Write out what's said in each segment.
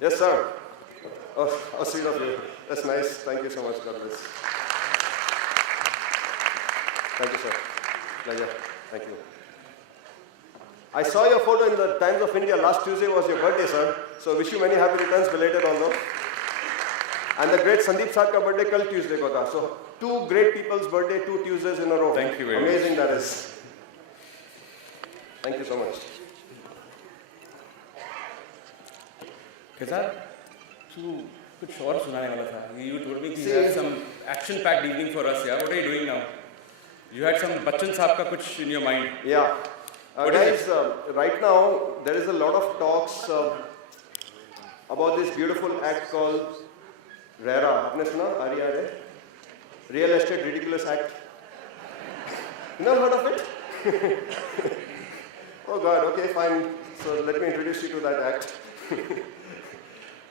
Yes, sir. Oh, sweet of you. That's nice. Thank you so much, God bless. Thank you, sir. Pleasure. Thank you. I saw your photo in the Times of India. Last Tuesday was your birthday, sir. So wish you many happy returns belated although. And the great Sandeep sir ka birthday kal Tuesday ko tha. So two great people's birthday, 2 Tuesdays in a row. Thank you very Amazing much. that is. Thank you so much. कैसा तू कुछ और सुनाने वाला था? You told me you had some action-packed evening for us. Yeah, what are you doing now? You had some Bachchan साहब का कुछ in your mind. Yeah. What is Guys, right now there is a lot of talks about this beautiful act called RERA. आपने सुना? RERA? Real Estate Ridiculous Act. You never heard of it? Oh God. Okay, fine. So let me introduce you to that act.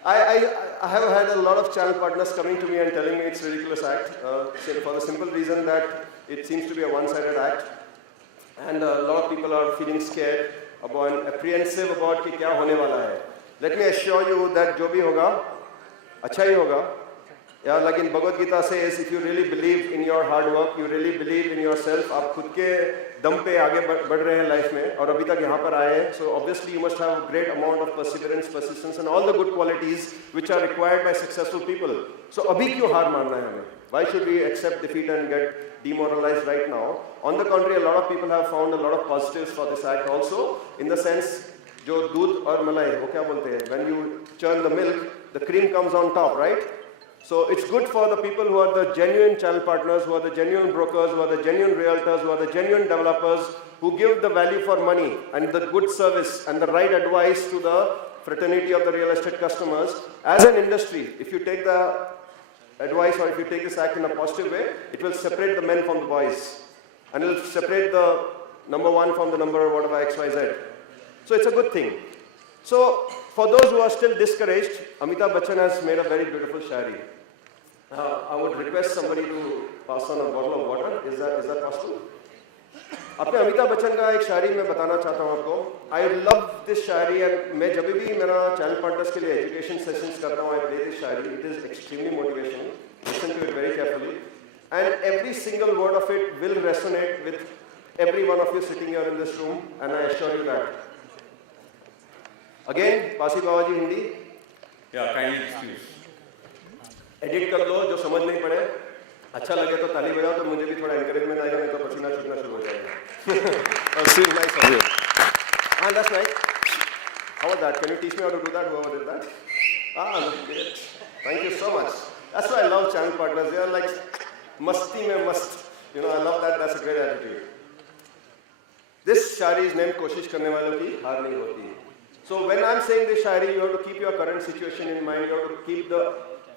I have had a lot of channel partners coming to me and telling me it's a ridiculous act for the simple reason that it seems to be a one-sided act. And a lot of people are feeling scared about and apprehensive about कि क्या होने वाला है. Let me assure you that जो भी होगा अच्छा ही होगा. Yeah, like in Bhagavad Gita says, if you really believe in your hard work, you really believe in yourself, आप खुद के दम पे आगे बढ़ रहे हैं लाइफ में और अभी तक यहाँ पर आए हैं. So obviously you must have a great amount of perseverance, persistence, and all the good qualities which are required by successful people. So अभी क्यों हार मानना है हमें? Why should we accept defeat and get demoralized right now? On the contrary, a lot of people have found a lot of positives for this act also, in the sense, जो दूध और मलाई, वो क्या बोलते हैं? When you churn the milk, the cream comes on top, right? So it's good for the people who are the genuine channel partners, who are the genuine brokers, who are the genuine realtors, who are the genuine developers, who give the value for money and the good service and the right advice to the fraternity of the real estate customers. As an industry, if you take the advice or if you take this act in a positive way, it will separate the men from the boys. And it will separate the number one from the number whatever XYZ. So it's a good thing. So for those who are still discouraged, Amitabh Bachchan has made a very beautiful shayari. I would request somebody to pass on a bottle of water. Is that possible? अपने अमिताभ बच्चन का एक शायरी मैं बताना चाहता हूँ आपको. I love this Shayari and मैं जब भी मेरा चैनल पार्टनर्स के लिए एजुकेशन सेशंस करता हूँ, I play this Shayari. It is extremely motivational. Listen to it very carefully, and every single word of it will resonate with every one of you sitting here in this room, and I assure you that. Again, Pasi Baba ji Hindi. Yeah, kindly excuse. Edit कर दो जो समझ नहीं पड़े. अच्छा लगे तो ताली बजाओ तो मुझे भी थोड़ा एनकरेजमेंट आएगा, नहीं तो पसीना छूटना शुरू हो जाएगा. Still nice of you. That's right. How was that? Can you teach me how to do that? Whoever did that? Great. Thank you so much. That's why I love channel partners. They are like masti mein mast. You know, I love that. That's a great attitude. This shayari is named कोशिश करने वालों की हार नहीं होती. So when I'm saying this shayari, you have to keep your current situation in mind. You have to keep the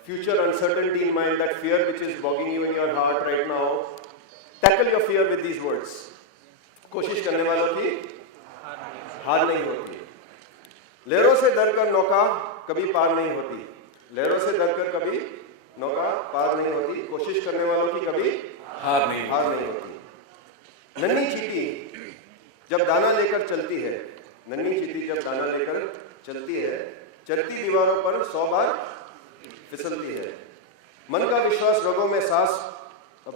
future uncertainty in mind, that fear which is bogging you in your heart right now. Tackle your fear with these words. कोशिश करने वालों की हार नहीं होती. लहरों से डरकर नौका कभी पार नहीं होती. लहरों से डरकर कभी नौका पार नहीं होती. कोशिश करने वालों की कभी हार नहीं होती. नन्ही चींटी जब दाना लेकर चलती है, नन्ही चींटी जब दाना लेकर चलती है, चलती दीवारों पर 100 बार फिसलती है. मन का विश्वास रगों में सांस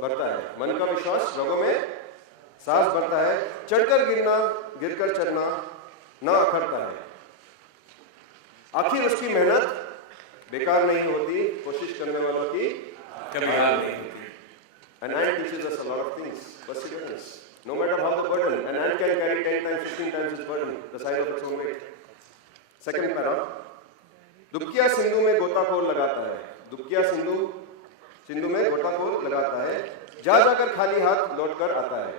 भरता है. मन का विश्वास रगों में सांस भरता है. चढ़कर गिरना, गिरकर चढ़ना न अखरता है. आखिर उसकी मेहनत बेकार नहीं होती. कोशिश करने वालों की कभी हार नहीं होती. An ant teaches us a lot of things. Perseverance. No matter how the burden, an ant can carry 10 times, 15 times its burden, the size of its own weight. Second para. दुबकिया Sindhu में गोताखोर लगाता है. दुबकिया सिंधु में गोताखोर लगाता है. जा जाकर खाली हाथ लौट कर आता है.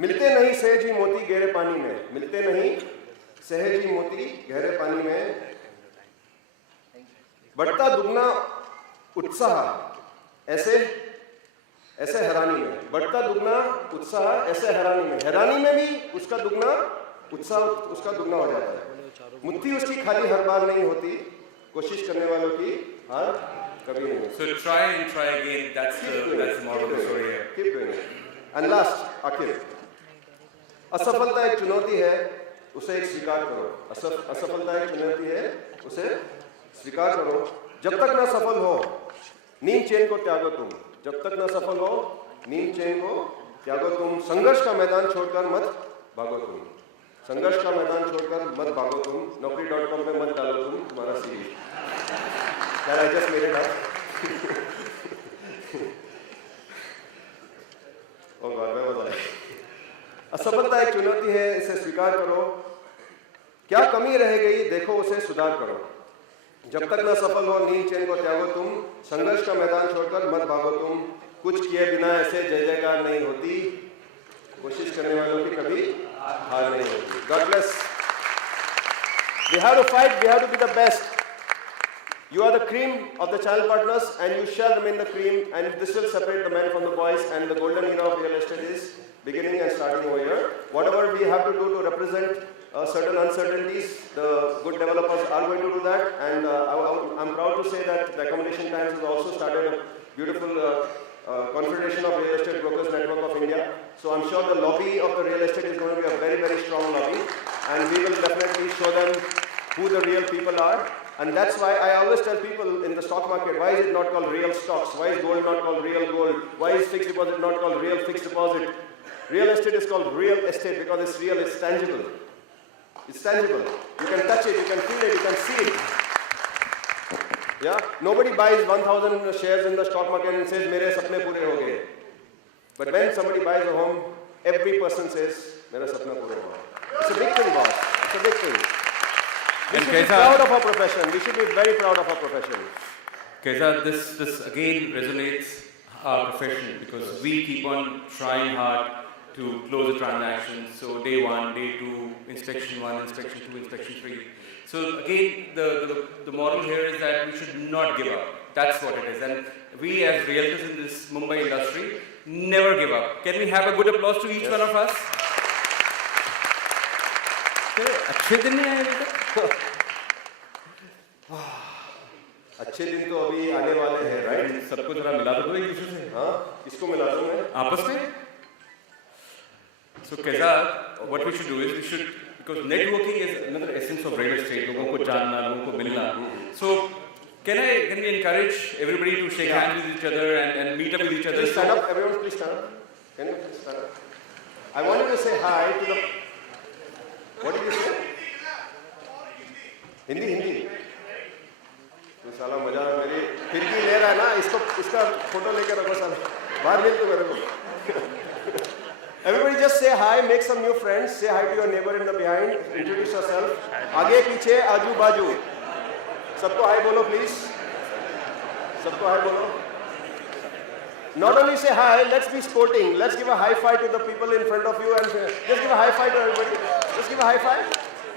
मिलते नहीं सहज ही मोती गहरे पानी में. मिलते नहीं सहज ही मोती गहरे पानी में. बढ़ता दुगना उत्साह ऐसे हैरानी में. बढ़ता दुगना उत्साह ऐसे हैरानी में. हैरानी में भी उसका दुगना उत्साह उसका दुगना हो जाता है. मुट्ठी उसकी खाली हर बार नहीं होती. कोशिश करने वालों की हार कभी नहीं होती. So try and try again. That's the moral of the story here. Keep doing it. And last, आखिर, असफलता एक चुनौती है उसे एक स्वीकार करो। असफलता एक चुनौती है, उसे स्वीकार करो। जब तक ना सफल हो, नीम चेन को त्यागो तुम। जब तक ना सफल हो, नीम चेन को त्यागो तुम। संघर्ष का मैदान छोड़कर मत भागो तुम। संघर्ष का मैदान छोड़कर मत भागो तुम। Naukri.com पे मत डालो तुम तुम्हारा CV। यार I just made it up। Oh God, where was I? असफलता एक चुनौती है, इसे स्वीकार करो। क्या कमी रह गई, देखो उसे सुधार करो। जब तक न सफल हो, नीम चैन को त्यागो तुम। संघर्ष का मैदान छोड़कर मत भागो तुम। कुछ किए बिना ऐसे जय जयकार नहीं होती। कोशिश करने वालों की कभी हार नहीं होती। God bless. We have to fight. We have to be the best. You are the cream of the channel partners, and you shall remain the cream. And this will separate the men from the boys. And the golden era of real estate is beginning and starting over here. Whatever we have to do to represent certain uncertainties, the good developers are going to do that. And I'm proud to say that the Accommodation Times has also started a beautiful Confederation of Real Estate Brokers Network of India. So I'm sure the lobby of the real estate is going to be a very, very strong lobby. And we will definitely show them who the real people are. And that's why I always tell people in the stock market, why is it not called real stocks? Why is gold not called real gold? Why is fixed deposit not called real fixed deposit? Real estate is called real estate because it's real, it's tangible. It's tangible. You can touch it, you can feel it, you can see it. Yeah? Nobody buys 1,000 shares in the stock market and says, "Mere sapne pure ho gaye." But when somebody buys a home, every person says, "Mera sapna pure ho gaya." It's a big thing, boss. It's a big thing. We should be proud of our profession. We should be very proud of our profession. Kaizad, this again resonates our profession because we keep on trying hard to close the transaction. So day 1, day 2, inspection 1, inspection 2, inspection 3. So again, the moral here is that we should not give up. That's what it is. And we as realtors in this Mumbai industry never give up. Can we have a good applause to each one of us? अच्छे दिन नहीं आए अभी तक? अच्छे दिन तो अभी आने वाले हैं, राइट? सबको जरा मिला दो एक दूसरे से। हाँ, किसको मिला दूं मैं? आपस में? So Kaizad, what we should do is we should, because networking is another essence of real estate. लोगों को जानना, लोगों को मिलना. So can we encourage everybody to shake hands with each other and meet up with each other? Please stand up, everyone. Please stand up. Can you please stand up? I wanted to say hi to the. What did you say? Hindi. तो साला मजा मेरी फिरकी ले रहा है ना, इसका फोटो लेकर रखो साला, बाहर मिल तो मेरे को। Everybody just say hi, make some new friends, say hi to your neighbor in the behind, introduce yourself. आगे पीछे आजू बाजू सबको hi बोलो please. सबको hi बोलो. Not only say hi, let's be sporting. Let's give a high five to the people in front of you and just give a high five to everybody. Just give a high five.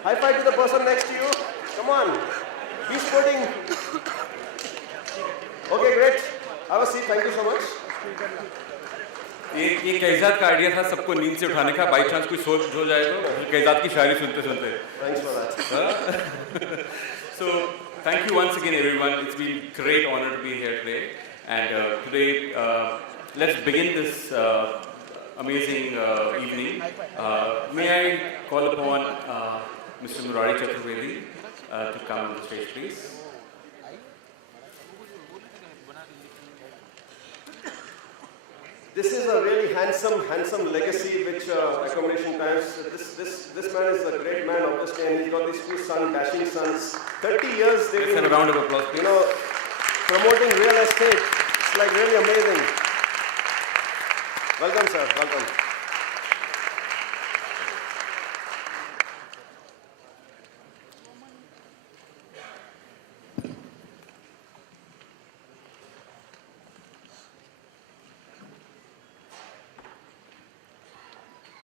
High five to the person next to you. Come on. Be sporting. Okay, great. Have a seat. Thank you so much. ये कैजाद का idea था सबको नींद से उठाने का, by chance कोई सोच हो जाए तो कैजाद की शायरी सुनते सुनते। Thanks for that. So thank you once again everyone. It's been great honor to be here today. And today let's begin this amazing evening. May I call upon Mr. Murari Chaturvedi to come on the stage, please. This is a really handsome legacy which Accommodation Times. This man is a great man, obviously, and he's got these two sons, dashing sons. 30 years they've been, a round of applause, please. Promoting real estate. It's like really amazing. Welcome, sir. Welcome.